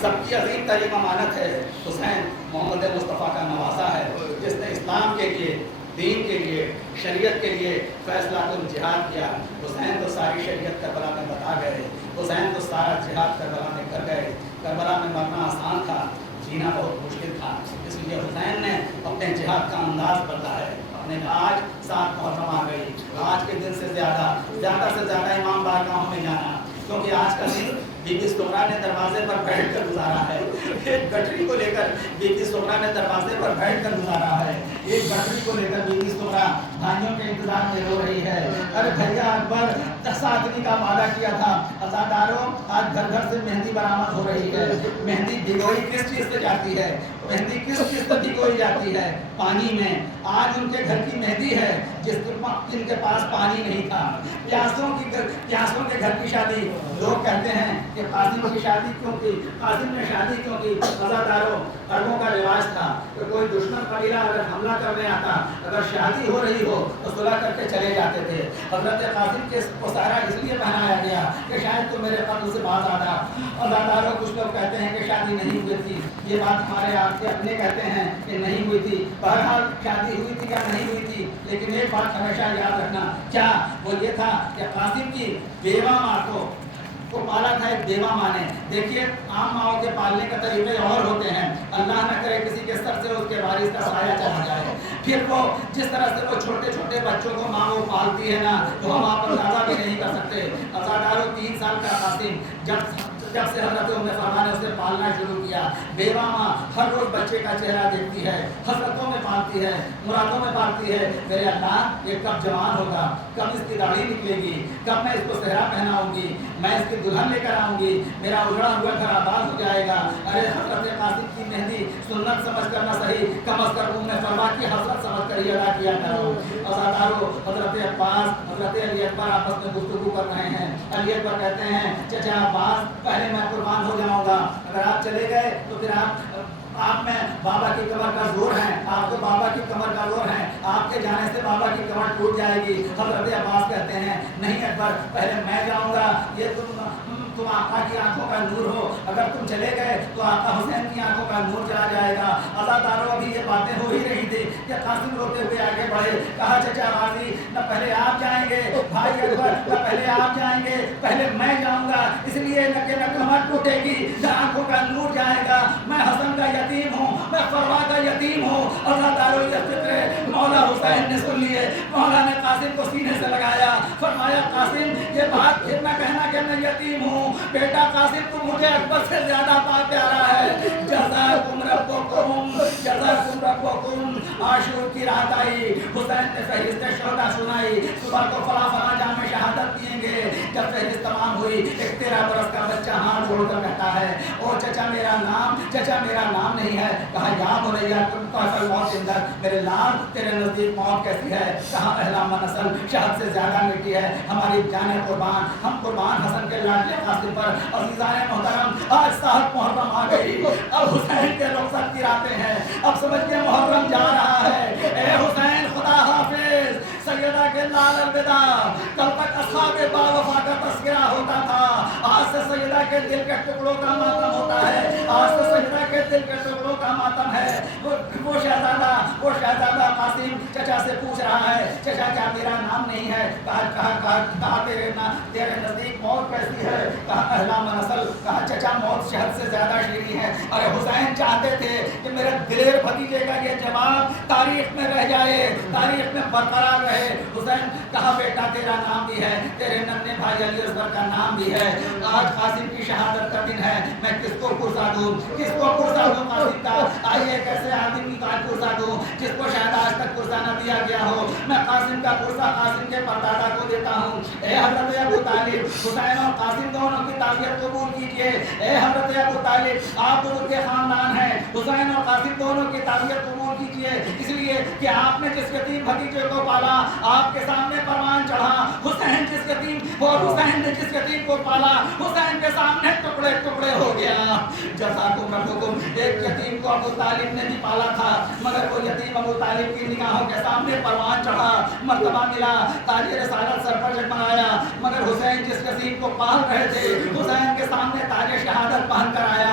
سب کی عظیم ترین امانت ہے۔ حسین محمد مصطفیٰ کا نواسا ہے، جس نے اسلام کے لیے، دین کے لیے، شریعت کے لیے فیصلہ جہاد کیا۔ حسین تو ساری شریعت کربلا میں بتا گئے، حسین تو سارا جہاد کربلا میں کر گئے۔ کربلا میں مرنا آسان تھا، جینا بہت مشکل تھا، اس لیے حسین نے اپنے جہاد کا انداز بدلا ہے۔ اپنے آج 7 محرم آ گئی، آج کے دن سے زیادہ سے زیادہ امام بارگاہوں میں جانا، کیونکہ آج کا دن بی بی سغرا نے دروازے پر بیٹھ کر گزارا ہے۔ ایک گٹری کو لے کر بی بی سغرا نے دروازے پر بیٹھ کر گزارا ہے۔ ایک گٹری کو لے کر بی بی سغرا بھائیوں کے انتظار میں رو رہی ہے۔ ارے بھیا اکبر 10 آدمی کا وعدہ کیا تھا، عزاداروں آج گھر گھر سے مہندی برآمد ہو رہی ہے۔ مہندی بھگوئی کس چیز سے جاتی ہے؟ مہندی کس چیز سے بھگوئی جاتی ہے؟ پانی میں۔ آج ان کے گھر کی مہندی ہے جن کے پاس پانی نہیں تھا۔ پیاسوں کے گھر کی شادی، لوگ کہتے ہیں کہ قاسم کی شادی کیوں کی، قاسم نے شادی کیوں کی؟ عزاداروں عربوں کا رواج تھا کہ کوئی دشمن قبیلہ اگر حملہ کرنے آتا، اگر شادی ہو رہی ہو تو صلح کر کے چلے جاتے تھے۔ حضرت قاسم کے سہرا اس لیے پہنایا گیا کہ شاید تو میرے قتل سے باز آتا۔ عزاداروں کچھ لوگ کہتے ہیں کہ شادی نہیں ہوئی تھی، یہ بات ہمارے آپ کے اپنے کہتے ہیں کہ نہیں ہوئی تھی۔ بہرحال شادی ہوئی تھی یا نہیں ہوئی تھی، لیکن ایک بات ہمیشہ یاد رکھنا، کیا وہ یہ تھا کہ قاسم کی بیوہ ماں کو پالا تھا ایک بیوہ ماں نے۔ دیکھیے عام ماؤں کے پالنے کا طریقے اور ہوتے ہیں، اللہ نہ کرے کسی کے سر سے اس کے وارث کا سایہ چلا جائے، پھر وہ جس طرح سے وہ چھوٹے چھوٹے بچوں کو ماں وہ پالتی ہے نا، تو ہم آپ اندازہ بھی نہیں کر سکتے۔ عزاداروں 3 سال کا قاسم جب سے حضرت ام فرما نے اسے پالنا شروع کیا، بیوہ ماں ہر روز بچے کا چہرہ دیکھتی ہے، حسرتوں میں پالتی ہے، مرادوں میں پالتی ہے، میرے اللہ یہ کب جوان ہوگا، کب اس کی داڑھی نکلے گی، کب میں اس کو صحرا پہناؤں گی، میں اس کی دلہن لے کر آؤں گی، میرا اجڑا ہوا گھر آباد ہو جائے گا۔ ارے حضرت قاسم کی مہندی سنت سمجھ کر نہ صحیح، کم از کم ام فرما کی حسرت سمجھ کر ہی ادا کیا کرو۔ عزاداروں حضرت عباس حضرت علی اکبر آپس میں گفتگو کر رہے ہیں۔ علی اکبر کہتے ہیں چچا عباس پہلے میں قربان ہو جاؤں گا، اگر آپ چلے گئے تو پھر آپ میں بابا کی کمر کا زور ہے، آپ کو بابا کی کمر کا زور ہے، آپ کے جانے سے بابا کی کمر ٹوٹ جائے گی۔ حضرت عباس کہتے ہیں نہیں اکبر پہلے میں جاؤں گا، یہ تم آقا کی آنکھوں کا نور ہو، اگر تم چلے گئے تو آقا حسین کی آنکھوں کا نور چلا جائے گا۔ عزاداروں ابھی یہ باتیں ہو ہی رہی تھی کہ قاسم روتے ہوئے آگے بڑھے، کہا چچا غازی نہ پہلے آپ جائیں گے، بھائی اکبر نہ پہلے آپ جائیں گے، پہلے میں جاؤں گا، اس لیے نہ کہ نہ کمر ٹوٹے گی نہ آنکھوں کا نور جائے گا۔ میں حسن کا یتیم ہوں، میں فروا کا یتیم ہوں۔ عزاداروں یہ فکرے مولا حسین نے سن لیے، مولا نے قاسم کو سینے سے لگایا، فرمایا قاسم یہ بات پھر نہ کہنا کہ میں یتیم ہوں، بیٹا قاسم تو مجھے اکبر سے زیادہ پیارا ہے۔ جزاکم ربکم عاشور کی رات آئی، حسین نے فہرست شہداء سنائی، صبح کو فلاں فلاں جام میں شہادت دیے گے۔ جب فہرست تمام ہوئی، ایک 13 برس کا بچہ ہاتھ جوڑ کر کہتا ہے او چچا میرا نام نہیں ہے۔ کہا یا بنیا موت اندر، میرے لال تیرے نزدیک موت کیسی ہے؟ کہا احلام نسل شہد سے زیادہ میٹھی ہے، ہماری جانیں قربان، ہم قربان حسن کے لاڈلے قاسم پر۔ عزیزان محترم آج 7 محرم آ گئی، اب حسین کے رخصت کی راتیں ہیں، اب سمجھ کے محرم جا رہا ہے۔ اے حسین خدا حافظ، سیدہ کے لال الوداع۔ کل تک اصحاب با وفا کا تذکرہ ہوتا تھا، آج سے سیدہ کے دل کے ٹکڑوں کا ماتم ہوتا ہے، آج سے سیدہ کے دل کے ٹکڑوں کا ماتم ہے۔ وہ شہزادہ قاسم چچا سے پوچھ رہا ہے چچا کیا میرا نام نہیں ہے؟ کہا تیرے نزدیک موت کیسی ہے؟ کہا احلام نسل، کہا چچا موت شہد سے زیادہ شیریں ہے۔ ارے حسین چاہتے تھے کہ میرے دلیر بھتیجے کا یہ جواب تاریخ میں رہ جائے، تاریخ میں برقرار رہے۔ حسین کہا بیٹا تیرا نام بھی ہے، تیرے ننھے بھائی علی اصغر کا نام بھی ہے، آج قاسم کی شہادت کا دن ہے، میں کس کو پرسا دوں قاسم کا؟ آئیے ایک ایسے آدمی کا پرسا دوں جس کو شاید آج تک پرسا نہ دیا گیا ہو، میں قاسم کا پرسا قاسم کے پردادا کو دیتا ہوں۔ اے حضرت ابو طالب، حسین اور قاسم دونوں کی تعزیت قبول کیجئے۔ اے حضرت ابو طالب آپ بزرگ کے خاندان ہیں، حسین اور قاسم دونوں کی تعزیت قبول کیجئے، اس لیے کہ آپ نے جس یتیم بھتیجے کو پالا آپ کے سامنے پروان چڑھا، حسین نے جس یتیم کو پالا حسین کے سامنے ٹکڑے ٹکڑے ہو گیا۔ جزاکم ربکم، ایک یتیم کو ابو طالب نے بھی پالا تھا، مگر وہ یتیم ابو طالب کی نگاہوں کے سامنے پروان چڑھا، مرتبہ ملا، تاج رسالت سر پر جگمگایا، مگر حسین جس یتیم کو پال رہے تھے حسین کے سامنے تاج شہادت پہن کر آیا۔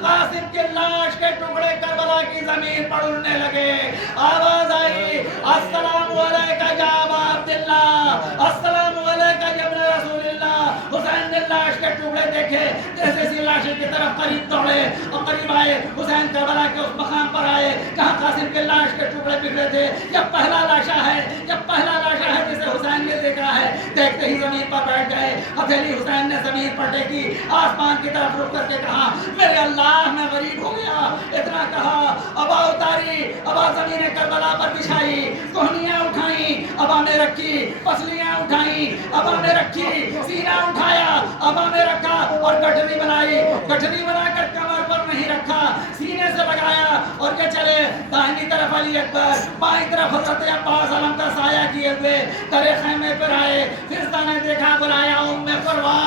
قاسم کی لاش کے ٹکڑے کربلا کی زمین پر اڑنے لگے، آواز آئی السلام علیکہ یا ابا عبداللہ، السلام علیکہ یا ابن رسول اللہ۔ حسین نے لاش کے ٹکڑے دیکھے، جیسے سی لاشیں کی طرف قریب دوڑے اور قریب آئے، حسین کربلا کے اس مقام پر آئے جہاں قاسم کے لاش کے ٹکڑے بکھرے تھے۔ یہ پہلا لاشا ہے، یہ پہلا لاشا ہے جسے حسین نے دیکھا ہے۔ دیکھتے ہی زمین پر بیٹھ گئے، ہتھیلی حسین نے زمین پر ٹیکی، آسمان کی طرف رخ کر کے کہا میرے اللہ میں غریب ہو گیا۔ اتنا کہا ابا اتاری، ابا زمین کربلا پر بچھائی، کوہنیاں اٹھائیں، ابا نے رکھی، پسلیاں اٹھائیں، ابا نے رکھی، سینہ اٹھایا، ابا نے رکھا اور گٹھنی بنائی، گٹھنی بنا کر کمر پر نہیں رکھا، سینے سے لگایا اور کہ چلے دائنی طرف علی اکبر، بائیں طرف حضرت عباس علم کا سایہ کیے ہوئے درے خیمے پر آئے۔ فضہ نے دیکھا، بلایا ام فروا،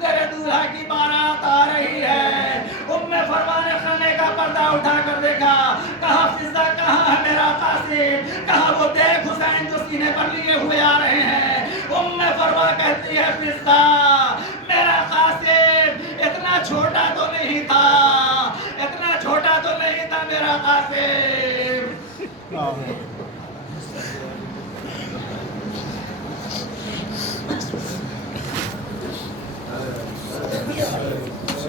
تیرے دولہا کی بارات آ رہی ہے۔ ام فروا نے خانے کا پردہ اٹھا کر دیکھا، کہا فضہ کہاں ہے میرا قاسم؟ کہا وہ دیکھ حسین جو سینے پر لیے ہوئے آ رہے ہیں۔ ام فروا کہتی ہے فضہ میرا قاسم اتنا چھوٹا تو نہیں تھا، اتنا چھوٹا تو نہیں تھا میرا قاسم۔